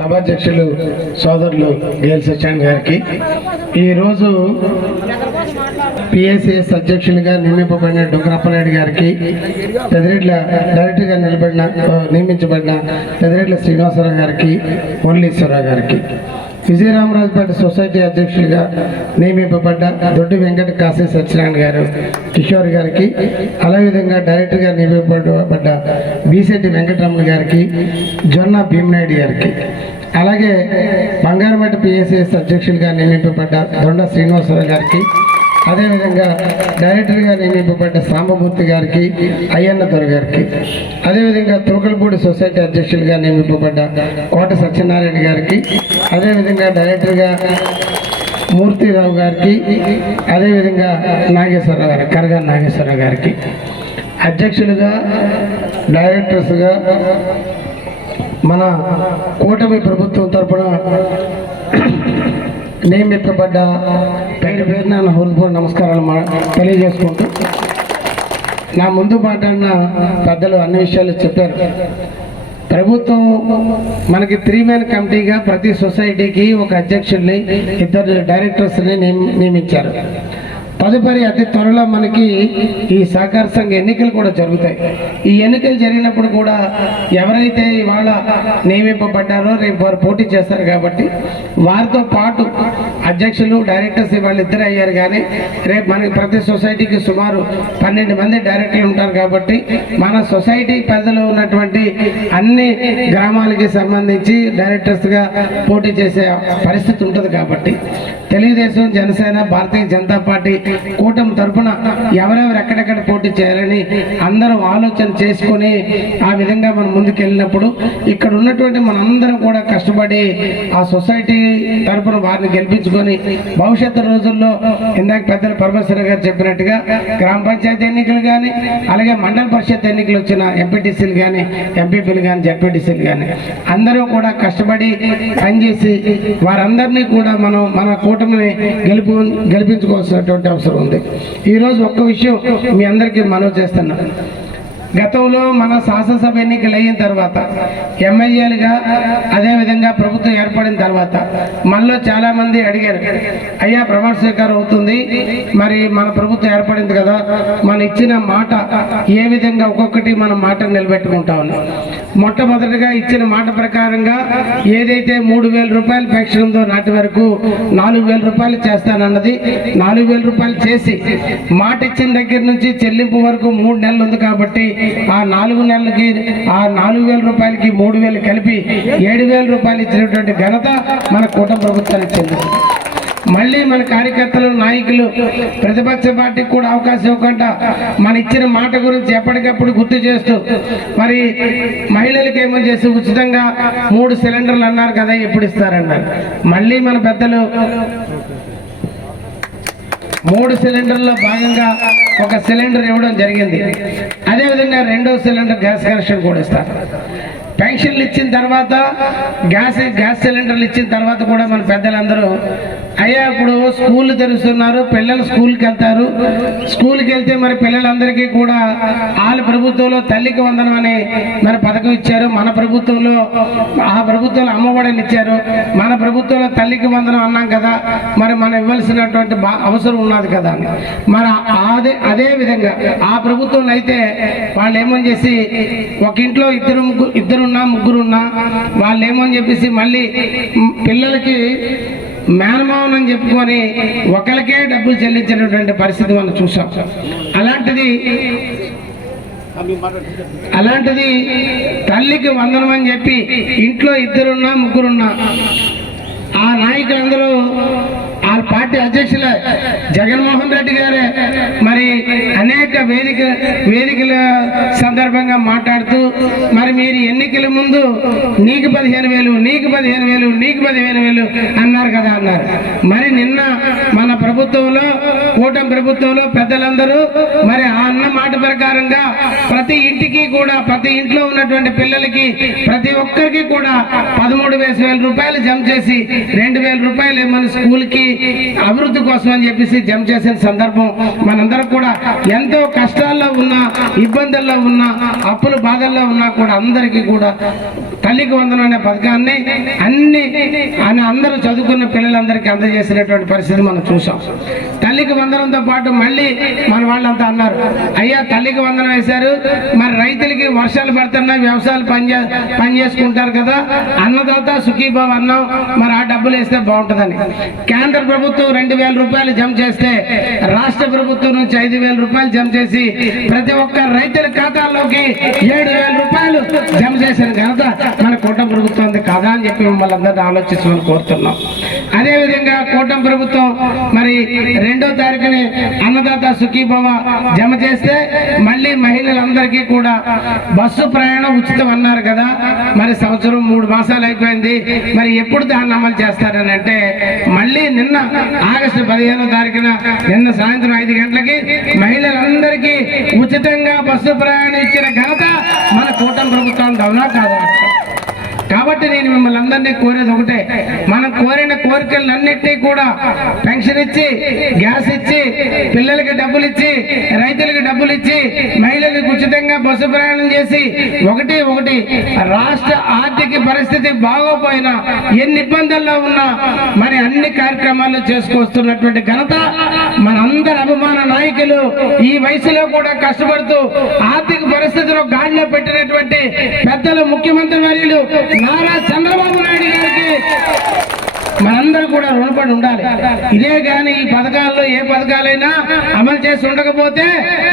సభాధ్యక్షులు సోదరులు గేల్ సత్యాన్ గారికి. ఈరోజు పిఎస్ఎస్ అధ్యక్షులుగా నియమింపబడిన డుంగరప్పనాయుడు గారికి పెదిరెడ్ల డైరెక్టర్గా నిలబడిన నియమించబడిన పెదిరెడ్ల శ్రీనివాసరావు గారికి మురళీశ్వరరావు గారికి. విజయరామరాజుపేట సొసైటీ అధ్యక్షుడిగా నియమింపబడ్డ దొడ్డి వెంకట కాశీ సత్యనారాయణ గారు కిషోర్ గారికి అదేవిధంగా డైరెక్టర్గా నియమింపబడ్డ బీసెట్టి వెంకటరమణ గారికి జొన్న భీమనాయుడు గారికి. అలాగే బంగారమేట పిఎస్ఎస్ అధ్యక్షులుగా నియమింపబడ్డ దొండ శ్రీనివాసరావు గారికి అదేవిధంగా డైరెక్టర్గా నియమింపబడ్డ సాంబమూర్తి గారికి అయ్యన్న దొర గారికి అదేవిధంగా తులకలపూడి సొసైటీ అధ్యక్షులుగా నియమింపబడ్డ కోట సత్యనారాయణ గారికి అదేవిధంగా డైరెక్టర్గా మూర్తిరావు గారికి అదేవిధంగా నాగేశ్వరరావు గారు కరగా నాగేశ్వరరావు గారికి. అధ్యక్షులుగా డైరెక్టర్స్గా మన కూటమి ప్రభుత్వం తరఫున నియమితపడ్డ పేరు పేరున నా హృదయపూర్వ నమస్కారాలు మా తెలియజేసుకుంటూ నా ముందు మాట్లాడిన పెద్దలు అన్ని విషయాలు చెప్పారు. ప్రభుత్వం మనకి త్రీ మ్యాన్ కమిటీగా ప్రతి సొసైటీకి ఒక అధ్యక్షుడిని ఇద్దరు డైరెక్టర్స్ని నియమించారు. తదుపరి అతి త్వరలో మనకి ఈ సహకార సంఘ ఎన్నికలు కూడా జరుగుతాయి. ఈ ఎన్నికలు జరిగినప్పుడు కూడా ఎవరైతే ఇవాళ నియమింపబడ్డారో రేపు వారు పోటీ చేస్తారు కాబట్టి వారితో పాటు అధ్యక్షులు డైరెక్టర్స్ వాళ్ళు ఇద్దరు అయ్యారు కానీ రేపు మనకి ప్రతి సొసైటీకి సుమారు పన్నెండు మంది డైరెక్టర్లు ఉంటారు కాబట్టి మన సొసైటీ పెద్దలు ఉన్నటువంటి అన్ని గ్రామాలకి సంబంధించి డైరెక్టర్స్గా పోటీ చేసే పరిస్థితి ఉంటుంది కాబట్టి తెలుగుదేశం జనసేన భారతీయ జనతా పార్టీ కూటమి తరపున ఎవరెవరు ఎక్కడెక్కడ పోటీ చేయాలని అందరూ ఆలోచన చేసుకొని ఆ విధంగా మనం ముందుకెళ్ళినప్పుడు ఇక్కడ ఉన్నటువంటి మనందరం కూడా కష్టపడి ఆ సొసైటీ తరపున వారిని గెలిపించుకొని భవిష్యత్తు రోజుల్లో ఇందాక పెద్దలు పరమేశ్వర గారు చెప్పినట్టుగా గ్రామ పంచాయతీ ఎన్నికలు కానీ అలాగే మండల పరిషత్ ఎన్నికలు వచ్చిన ఎంపీటీసీలు కానీ ఎంపీపీలు కానీ జడ్పీటీసీలు కానీ అందరూ కూడా కష్టపడి పనిచేసి వారందరినీ కూడా మనం మన కూటమిని గెలుపు గెలిపించుకోవాల్సినటువంటి అవసరం ఉంది. ఈరోజు ఒక్క విషయం మీ అందరికీ మనవి చేస్తున్నాను గతంలో మన శాసనసభ ఎన్నికలు అయిన తర్వాత ఎమ్మెల్యేలుగా అదేవిధంగా ప్రభుత్వం ఏర్పడిన తర్వాత మనలో చాలామంది అడిగారు అయ్యా ప్రమాణ స్వీకారం అవుతుంది. మరి మన ప్రభుత్వం ఏర్పడింది కదా. మన ఇచ్చిన మాట ఏ విధంగా ఒక్కొక్కటి మన మాట నిలబెట్టుకుంటామని మొట్టమొదటిగా ఇచ్చిన మాట ప్రకారంగా ఏదైతే మూడు వేల రూపాయలు పెన్షన్ నాటి వరకు నాలుగు వేల రూపాయలు చేస్తానన్నది నాలుగు వేల రూపాయలు చేసి మాట ఇచ్చిన దగ్గర నుంచి చెల్లింపు వరకు మూడు నెలలు ఉంది కాబట్టి ఆ నాలుగు నెలలకి ఆ నాలుగు వేల రూపాయలకి మూడు వేలు కలిపి ఏడు వేల రూపాయలు ఇచ్చినటువంటి ఘనత మన కూటమి ప్రభుత్వానికి చెందింది మళ్ళీ మన కార్యకర్తలు నాయకులు ప్రతిపక్ష పార్టీకి కూడా అవకాశం ఇవ్వకుండా మన ఇచ్చిన మాట గురించి ఎప్పటికప్పుడు గుర్తు చేస్తూ మరి మహిళలకు ఏమో చేసి ఉచితంగా మూడు సిలిండర్లు అన్నారు కదా ఎప్పుడు ఇస్తారన్నారు. మళ్ళీ మన పెద్దలు మూడు సిలిండర్లో భాగంగా ఒక సిలిండర్ ఇవ్వడం జరిగింది. అదేవిధంగా రెండో సిలిండర్ గ్యాస్ కనెక్షన్ కూడా ఇస్తారు. పెన్షన్లు ఇచ్చిన తర్వాత గ్యాస్ గ్యాస్ సిలిండర్లు ఇచ్చిన తర్వాత కూడా మన పెద్దలందరూ అయ్యా ఇప్పుడు స్కూళ్ళు తెరుస్తున్నారు పిల్లలు స్కూల్కి వెళ్తారు. స్కూల్కి వెళ్తే మరి పిల్లలందరికీ కూడా వాళ్ళ ప్రభుత్వంలో తల్లికి వందనం అని మన పథకం ఇచ్చారు. మన ప్రభుత్వంలో ఆ ప్రభుత్వంలో అమ్మఒడిని ఇచ్చారు. మన ప్రభుత్వంలో తల్లికి వందనం అన్నాం కదా మరి మనం ఇవ్వాల్సినటువంటి అవసరం ఉన్నది కదా అని. మరి అదే అదే విధంగా ఆ ప్రభుత్వంలో అయితే వాళ్ళు ఏమని చేసి ఒక ఇంట్లో ఇద్దరు ఇద్దరు ఇద్దరున్నా ముగ్గురున్నా వాళ్ళు ఏమని చెప్పేసి మళ్ళీ పిల్లలకి మేనమావన్ అని చెప్పుకొని ఒకరికే డబ్బులు చెల్లించినటువంటి పరిస్థితి మనం చూసాం. అలాంటిది అలాంటిది తల్లికి వందనం అని చెప్పి ఇంట్లో ఇద్దరున్నా ముగ్గురున్నా ఆ నాయకులందరూ వాళ్ళ పార్టీ అధ్యక్షులు జగన్మోహన్ రెడ్డి గారే మరి అనేక వేదిక వేదికల సందర్భంగా మాట్లాడుతూ మరి మీరు ఎన్నికల ముందు నీకు పదిహేను వేలు నీకు పదిహేను వేలు నీకు పదిహేను వేలు అన్నారు కదా అన్నారు. మరి నిన్న మన ప్రభుత్వంలో కూటమి ప్రభుత్వంలో పెద్దలందరూ మరి ఆ అన్న మాట ప్రకారంగా ప్రతి ఇంటికి కూడా ప్రతి ఇంట్లో ఉన్నటువంటి పిల్లలకి ప్రతి ఒక్కరికి వేసి వేల రూపాయలు జమ చేసి రెండు వేల రూపాయలు మన స్కూల్కి అభివృద్ధి కోసం అని చెప్పేసి జమ చేసిన సందర్భం మనందరం కూడా ఎంతో కష్టాల్లో ఉన్నా ఇబ్బందుల్లో ఉన్నా అప్పుల బాధల్లో ఉన్నా కూడా అందరికీ కూడా తల్లికి వందనం అనే పథకాన్ని అన్ని అని అందరూ చదువుకున్న పిల్లలందరికీ అందజేసినటువంటి పరిస్థితి మనం చూసాం తల్లికి వందనంతో పాటు మళ్ళీ మన వాళ్ళంతా అన్నారు అయ్యా తల్లికి వందనం వేశారు మరి రైతులకి వర్షాలు పడుతున్నాయి వ్యవసాయాలు పని పని చేసుకుంటారు కదా అన్నదాత సుఖీభావ్ అన్నాం మరి ఆ డబ్బులు వేస్తే బాగుంటుందని. కేంద్ర ప్రభుత్వం రెండు వేల రూపాయలు జమ చేస్తే రాష్ట్ర ప్రభుత్వం నుంచి ఐదు వేల రూపాయలు జమ చేసి ప్రతి ఒక్క రైతుల ఖాతాల్లోకి ఏడు వేల రూపాయలు జమ చేసిన ఘనత మన కోట ప్రభుత్వం కాదా అని చెప్పి మిమ్మల్ని అందరినీ ఆలోచించమని కోరుతున్నాం. అదేవిధంగా కూటమి ప్రభుత్వం మరి రెండో తారీఖుని అన్నదాత సుఖీభవ జమ చేస్తే మళ్ళీ మహిళలందరికీ కూడా బస్సు ప్రయాణం ఉచితం అన్నారు కదా. మరి సంవత్సరం మూడు మాసాలు అయిపోయింది. మరి ఎప్పుడు దాన్ని అమలు చేస్తారని అంటే మళ్ళీ నిన్న ఆగస్టు పదిహేనో తారీఖున నిన్న సాయంత్రం ఐదు గంటలకి మహిళలందరికీ ఉచితంగా బస్సు ప్రయాణం ఇచ్చిన ఘనత మన కూటమి ప్రభుత్వం అవునా కాదు? కాబట్టి నేను మిమ్మల్ని అందరినీ కోరేది ఒకటే. మనం కోరిన కోరికలన్నిటినీ కూడా పెన్షన్ ఇచ్చి గ్యాస్ ఇచ్చి పిల్లలకి డబ్బులు ఇచ్చి రైతులకి డబ్బులు ఇచ్చి మహిళలకు ఉచితంగా బస్సు ప్రయాణం చేసి ఒకటి ఒకటి రాష్ట్ర ఆర్థిక పరిస్థితి బాగోపోయినా ఎన్ని ఇబ్బందుల్లో ఉన్నా మరి అన్ని కార్యక్రమాలు చేసుకొస్తున్నటువంటి ఘనత మన అందరి అభిమాన నాయకులు ఈ వయసులో కూడా కష్టపడుతూ ఆర్థిక పరిస్థితిలో గాడిలో పెట్టినటువంటి పెద్దలు ముఖ్యమంత్రి వర్యులు నారా చంద్రబాబు నాయుడు గారికి మనందరూ కూడా రుణపడి ఉండాలి. ఇదే కానీ ఈ పథకాల్లో ఏ పథకాలైనా అమలు చేసి ఉండకపోతే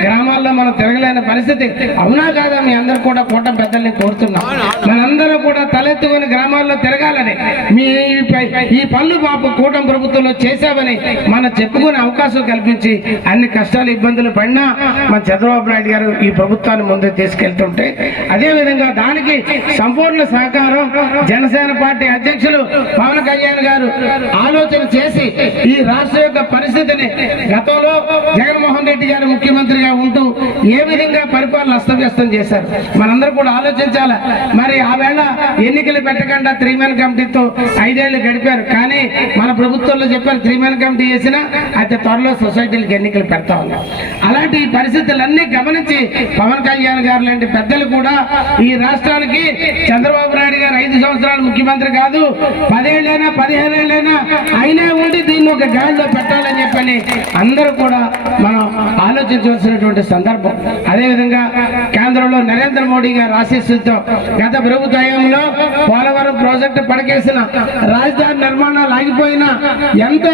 గ్రామాల్లో మనం తిరగలేని పరిస్థితి. అవునా కాదా మీ అందరూ కూడా కూటం పెద్దల్ని కోరుతున్నాం? మనందరూ కూడా తలెత్తుకొని గ్రామాల్లో తిరగాలని మీ ఈ పనులు పాప కూటం ప్రభుత్వంలో చేశామని మనం చెప్పుకునే అవకాశం కల్పించి అన్ని కష్టాలు ఇబ్బందులు పడినా మన చంద్రబాబు నాయుడు గారు ఈ ప్రభుత్వాన్ని ముందుకు తీసుకెళ్తుంటే అదే విధంగా దానికి సంపూర్ణ సహకారం జనసేన పార్టీ అధ్యక్షులు పవన్ కళ్యాణ్ గారు ఆలోచన చేసి ఈ రాష్ట్ర యొక్క పరిస్థితిని గతంలో జగన్మోహన్ రెడ్డి గారు ముఖ్యమంత్రిగా ఉంటూ ఏ విధంగా పరిపాలన అస్తవ్యస్తం చేశారు? మనందరూ కూడా ఆలోచించాలి? మరి ఆ వేళ ఎన్నికలు పెట్టకుండా త్రీ మెన్ కమిటీతో ఐదేళ్ళు గడిపారు. కానీ మన ప్రభుత్వంలో చెప్పారు త్రీ మెన్ కమిటీ చేసినా అయితే త్వరలో సొసైటీలకు ఎన్నికలు పెడతా ఉన్నారు. అలాంటి ఈ పరిస్థితులన్నీ గమనించి పవన్ కళ్యాణ్ గారు లాంటి పెద్దలు కూడా ఈ రాష్ట్రానికి చంద్రబాబు నాయుడు గారు ఐదు సంవత్సరాలు ముఖ్యమంత్రి కాదు పదేళ్ళైనా పదిహేనేళ్ళైనా అయినా ఉండి దీన్ని ఒక గాడిలో పెట్టాలని చెప్పని అందరూ కూడా మనం ఆలోచించవలసినటువంటి సందర్భం. అదేవిధంగా కేంద్రంలో నరేంద్ర మోడీ గారు ఆశీస్సులతో గత ప్రభుత్వ హయాంలో పోలవరం ప్రాజెక్టు పడకేసిన రాజధాని నిర్మాణాలు ఆగిపోయినా ఎంత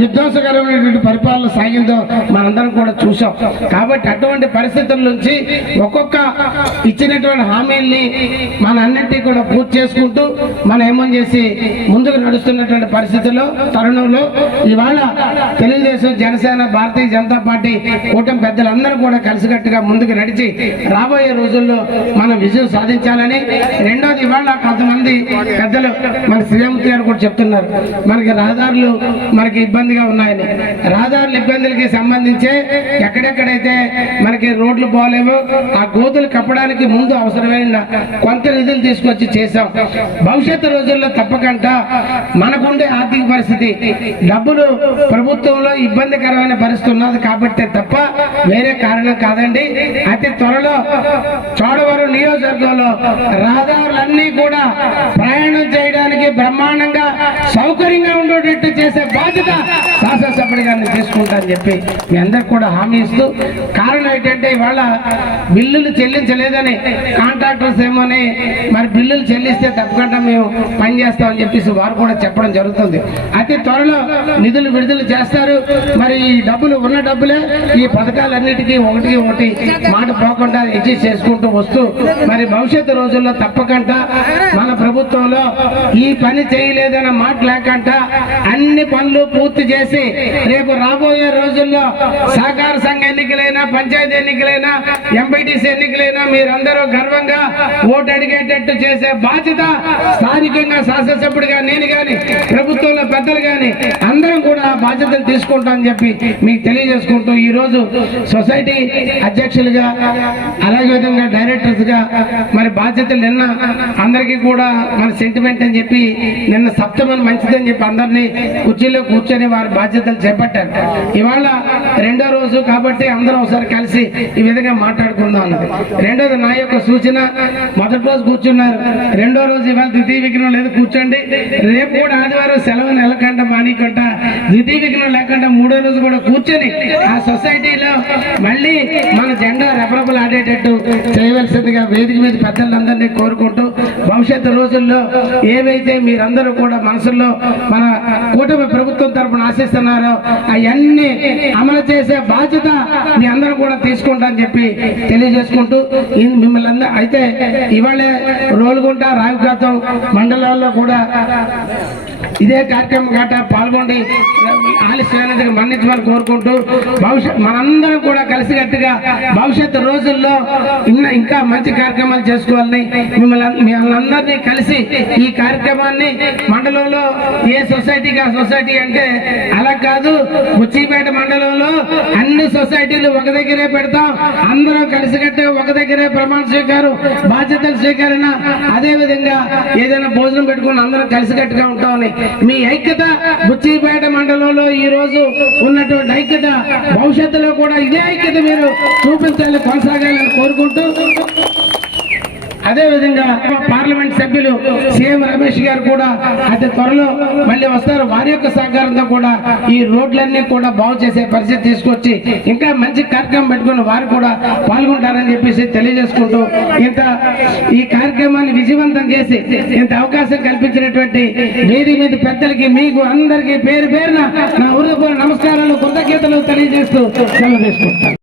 విధ్వంసకరమైనటువంటి పరిపాలన సాగిందో మనందరం కూడా చూసాం కాబట్టి అటువంటి పరిస్థితుల నుంచి ఒక్కొక్క ఇచ్చినటువంటి హామీల్ని మన అన్నింటినీ కూడా పూర్తి చేసుకుంటూ మనం ఏమని చేసి ముందుకు నడుస్తున్నటువంటి పరిస్థితుల్లో తరుణంలో ఇవాళ తెలుగుదేశం జనసేన భారతీయ జనతా పార్టీ కూటమి పెద్దలందరూ కూడా కలిసికట్టుగా ముందుకు నడిచి రాబోయే రోజుల్లో మనం విజయం సాధించాలని రెండోది ఇవాళ కొంతమంది పెద్దలు మన శ్రీరామూర్తి గారు కూడా చెప్తున్నారు. మనకి రహదారులు మనకి ఇబ్బందిగా ఉన్నాయని. రహదారుల ఇబ్బందులకి సంబంధించి ఎక్కడెక్కడైతే మనకి రోడ్లు బాగాలేవో ఆ గోతులు కప్పడానికి ముందు అవసరమైన కొంత నిధులు తీసుకొచ్చి చేశాం. భవిష్యత్తు రోజుల్లో తప్పకుండా ఉండే ఆర్థిక పరిస్థితి. డబ్బులు ప్రభుత్వంలో ఇబ్బందికరమైన పరిస్థితి ఉన్నది కాబట్టి తప్ప వేరే కారణం కాదండి. అతి త్వరలో చోడవరం నియోజకవర్గంలో రహదారులన్నీ కూడా ప్రయాణం చేయడానికి బ్రహ్మాండంగా సౌకర్యంగా ఉండేటట్టు చేసే బాధ్యత శాసనసభ్యుడి గారిని తీసుకుంటారని చెప్పి మీ అందరికి కూడా హామీ ఇస్తూ కారణం ఏంటంటే ఇవాళ బిల్లులు చెల్లించలేదని కాంట్రాక్టర్స్ ఏమోని మరి బిల్లులు చెల్లిస్తే తప్పకుండా మేము పని చేస్తామని చెప్పేసి వారు కూడా చెప్పడం జరుగుతుంది. అతి త్వరలో నిధులు విడుదల చేస్తారు. మరి ఈ డబ్బులు ఉన్న డబ్బులే ఈ పథకాలన్నిటికీ ఒకటి ఒకటి మాట పోకుండా అడ్జస్ట్ చేసుకుంటూ వస్తూ మరి భవిష్యత్తు రోజుల్లో తప్పకుండా మన ప్రభుత్వంలో ఈ పని చేయలేదన్న మాట లేకుండా అన్ని పనులు పూర్తి చేసి రేపు రాబోయే రోజుల్లో సహకార సంఘ ఎన్నికలైనా పంచాయతీ ఎన్నికలైనా ఎంపీటీసీ ఎన్నికలైనా మీరందరూ గర్వంగా ఓటు అడిగేటట్టు చేసే బాధ్యత స్థానికంగా శాసనసభ్యుడిగా నేను కానీ ప్రభుత్వంలో పెద్దలు కానీ అందరం కూడా ఆ బాధ్యతలు తీసుకుంటామని చెప్పి మీకు తెలియజేసుకుంటూ ఈరోజు సొసైటీ అధ్యక్షులుగా అలాగే విధంగా డైరెక్టర్స్గా మరి బాధ్యతలు నిన్న అందరికీ కూడా మన సెంటిమెంట్ అని చెప్పి నిన్న సప్తమని మంచిదని చెప్పి అందరినీ కుర్చీలో కూర్చొని వారి బాధ్యతలు చేపట్టారు. ఇవాళ రెండో రోజు కాబట్టి అందరం ఒకసారి కలిసి ఈ విధంగా మాట్లాడుకుందాం. రెండోది నా యొక్క సూచన మొదటి రోజు కూర్చున్నారు. రెండో రోజు ఇవాళ ద్వితీయ విఘ్నం లేదు కూర్చోండి. రేపు కూడా ఆదివారం సెలవు నెలకంట మానికంట ద్వితీయ విఘ్నం లేకుండా మూడో రోజు కూడా కూర్చొని ఆ సొసైటీలో మళ్ళీ మన జెండా రెపరపలు ఆడేటట్టు చేయవలసిందిగా వేదిక మీద పెద్దలందరినీ కోరుకుంటూ భవిష్యత్తు రోజుల్లో ఏవైతే మీరందరూ కూడా మనసుల్లో మన కూటమి ప్రభుత్వం తరఫున ఆశిస్తున్నారో అవన్నీ అమలు చేసే బాధ్యత మీ అందరూ కూడా తీసుకుంటారని చెప్పి తెలియజేసుకుంటూ మిమ్మల్ని అందరూ అయితే ఇవాళే రోలుగుంట రావికాతం మండలాల్లో కూడా ఇదే కార్యక్రమం గట్ట పాల్గొండి. ఆలస్యానికి మన్నించమని కోరుకుంటూ భవిష్యత్ మనందరం కూడా కలిసికట్టుగా భవిష్యత్తు రోజుల్లో ఇంకా ఇంకా మంచి కార్యక్రమాలు చేసుకోవాలని మిమ్మల్ని మిమ్మల్ని అందరినీ కలిసి ఈ కార్యక్రమాన్ని మండలంలో ఏ సొసైటీకి ఆ సొసైటీ అంటే అలా కాదు బుచ్చిపేట మండలంలో అన్ని సొసైటీలు ఒక దగ్గరే పెడతాం. అందరం కలిసికట్టుగా ఒక దగ్గరే ప్రమాణ స్వీకారం బాధ్యతలు స్వీకరణ అదే విధంగా ఏదైనా భోజనం పెట్టుకుని అందరం కలిసికట్టుగా ఉంటామని మీ ఐక్యత బుచ్చిపేట మండలంలో ఈ రోజు ఉన్నటువంటి ఐక్యత భవిష్యత్తులో కూడా ఇదే ఐక్యత మీరు చూపించాలి కొనసాగాలని కోరుకుంటూ అదే విధంగా పార్లమెంట్ సభ్యులు సీఎం రమేష్ గారు కూడా అతి త్వరలో మళ్ళీ వస్తారు. వారి యొక్క సహకారంతో కూడా ఈ రోడ్లన్నీ కూడా బాగు చేసే పరిస్థితి తీసుకొచ్చి ఇంకా మంచి కార్యక్రమం పెట్టుకుని వారు కూడా పాల్గొంటారని చెప్పేసి తెలియజేసుకుంటూ ఇంత ఈ కార్యక్రమాన్ని విజయవంతం చేసి ఇంత అవకాశం కల్పించినటువంటి వేది మీద పెద్దలకి మీకు అందరికీ పేరు పేరున నా హృదయపూర్వక నమస్కారాలు కృతజ్ఞతలు తెలియజేస్తూ సెలవు తీసుకుంటాను